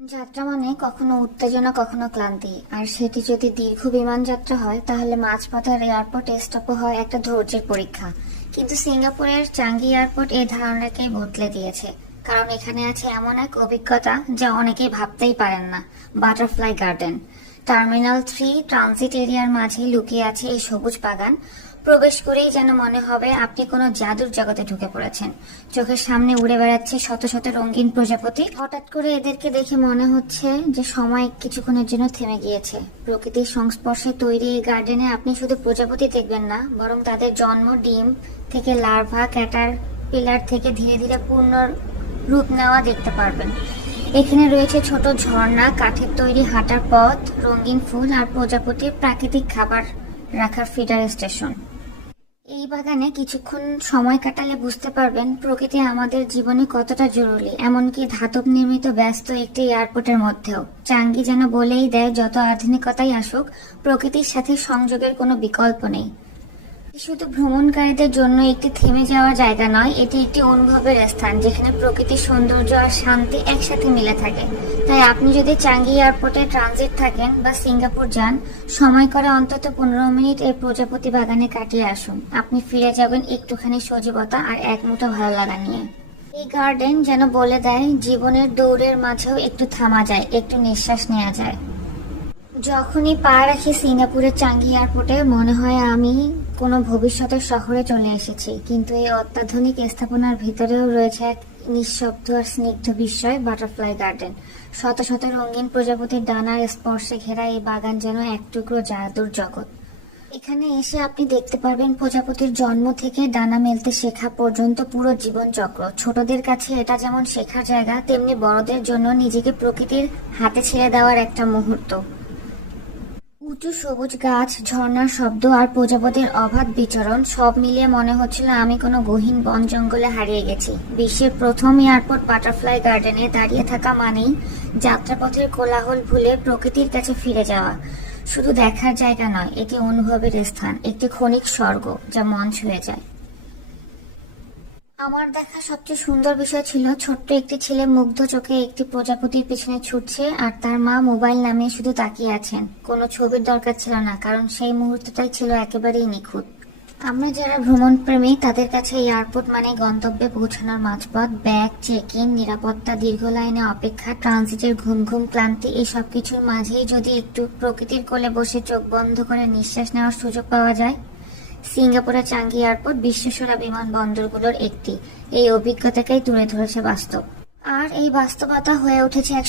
যাত্রা মানে কখনো উত্তেজনা কখনো ক্লান্তি, আর সেটি যদি দীর্ঘ বিমান যাত্রা হয় তাহলে মাঝপথের এয়ারপোর্ট স্টপও হয় একটা ধৈর্যের পরীক্ষা। কিন্তু সিঙ্গাপুরের চাঙ্গি এয়ারপোর্ট এই ধারণাকেই বদলে দিয়েছে, কারণ এখানে আছে এমন এক অভিজ্ঞতা যা অনেকেই ভাবতেই পারেন না। Butterfly garden. টার্মিনাল 3 ট্রানজিট এরিয়ার মাঝে লুকিয়ে আছে এই সবুজ বাগান। প্রবেশ করেই যেন মনে হবে আপনি কোনো জাদুর জগতে ঢুকে পড়েছেন। চোখের সামনে উড়ে বেড়াচ্ছে শত শত রঙিন প্রজাপতি। হঠাৎ করে এদেরকে দেখে মনে হচ্ছে যে সময় কিছুক্ষণের জন্য থেমে গিয়েছে। প্রকৃতির সংস্পর্শে তৈরি এই গার্ডেনে আপনি শুধু প্রজাপতি দেখবেন না, বরং তাদের জন্ম, ডিম থেকে লার্ভা, ক্যাটার পিলার থেকে ধীরে ধীরে পূর্ণ রূপ নেওয়া দেখতে পারবেন। এখানে রয়েছে ছোট ঝর্ণা, কাঠের তৈরি হাঁটার পথ, রঙিন ফুল আর প্রজাপতির প্রাকৃতিক খাবার রাখার ফিডার স্টেশন। এই বাগানে কিছুক্ষণ সময় কাটালে বুঝতে পারবেন প্রকৃতি আমাদের জীবনে কতটা জরুরি, এমনকি ধাতব নির্মিত ব্যস্ত একটি এয়ারপোর্টের মধ্যেও। চাঙ্গি যেন বলেই দেয়, যত আধুনিকতাই আসুক, প্রকৃতির সাথে সংযোগের কোনো বিকল্প নেই। শুধু ভ্রমণকারীদের জন্য একটি থেমে যাওয়া জায়গা নয়, এটি একটি অনুভবের স্থান যেখানে প্রকৃতির সৌন্দর্য আর শান্তি একসাথে মিলে থাকে। তাই আপনি যদি চাঙ্গি এয়ারপোর্টে ট্রানজিট থাকেন বা সিঙ্গাপুর যান, সময় করে অন্তত 15 মিনিট এই প্রজাপতি বাগানে কাটিয়ে আসুন। আপনি ফিরে যাবেন একটুখানি সজীবতা আর এক মুঠো ভালো লাগা নিয়ে। এই গার্ডেন যেন বলে দেয়, জীবনের দৌড়ের মাঝেও একটু থামা যায়, একটু নিঃশ্বাস নেওয়া যায়। যখনই পা রাখি সিঙ্গাপুরের চাঙ্গি এয়ারপোর্টে, মনে হয় আমি কোনো ভবিষ্যতের শহরে চলে এসেছি। কিন্তু এই অত্যাধুনিক স্থাপনার ভিতরেও রয়েছে এক নিঃশব্দ আর স্নিগ্ধ বিস্ময়, বাটারফ্লাই গার্ডেন। শত শত রঙিন প্রজাপতির ডানার স্পর্শে ঘেরা এই বাগান যেন এক টুকরো জাদুর জগৎ। এখানে এসে আপনি দেখতে পারবেন প্রজাপতির জন্ম থেকে ডানা মেলতে শেখা পর্যন্ত পুরো জীবন চক্র। ছোটদের কাছে এটা যেমন শেখার জায়গা, তেমনি বড়দের জন্য নিজেকে প্রকৃতির হাতে ছেড়ে দেওয়ার একটা মুহূর্ত। উঁচু সবুজ গাছ, ঝর্ণার শব্দ আর প্রজাপতির অবাধ বিচরণ সব মিলিয়ে মনে হচ্ছিল আমি কোনো গহীন বন জঙ্গলে হারিয়ে গেছি। বিশ্বের প্রথম এয়ারপোর্ট বাটারফ্লাই গার্ডেনে দাঁড়িয়ে থাকা মানেই যাত্রাপথের কোলাহল ভুলে প্রকৃতির কাছে ফিরে যাওয়া। শুধু দেখার জায়গা নয়, এটি অনুভবের স্থান, একটি ক্ষণিক স্বর্গ যা মন ছুঁয়ে যায়। আমার দেখা সবচেয়ে সুন্দর বিষয় ছিল ছোট্ট একটি ছেলে মুগ্ধ চোখে একটি প্রজাপতির পিছনে ছুটছে, আর তার মা মোবাইল নামিয়ে শুধু তাকিয়ে আছেন। কোনো ছবির দরকার ছিল না, কারণ সেই মুহূর্তটাই ছিল একেবারেই নিখুঁত। আমরা যারা ভ্রমণ প্রেমী তাদের কাছে এয়ারপোর্ট মানে গন্তব্যে পৌঁছানোর মাঝপথ, ব্যাগ চেক ইন, নিরাপত্তা, দীর্ঘ লাইনে অপেক্ষা, ট্রানজিটের ঘুম ঘুম ক্লান্তি, এই সব কিছুর মাঝেই যদি একটু প্রকৃতির কোলে বসে চোখ বন্ধ করে নিঃশ্বাস নেওয়ার সুযোগ পাওয়া যায়। সিঙ্গাপুরের চাঙ্গি এয়ারপোর্ট বিশ্বসেরা বিমানবন্দরগুলোর একটি। এই অভিজ্ঞতাকেই তুলে ধরেছে বাস্তব, আর এই বাস্তবতা হয়ে উঠেছে এক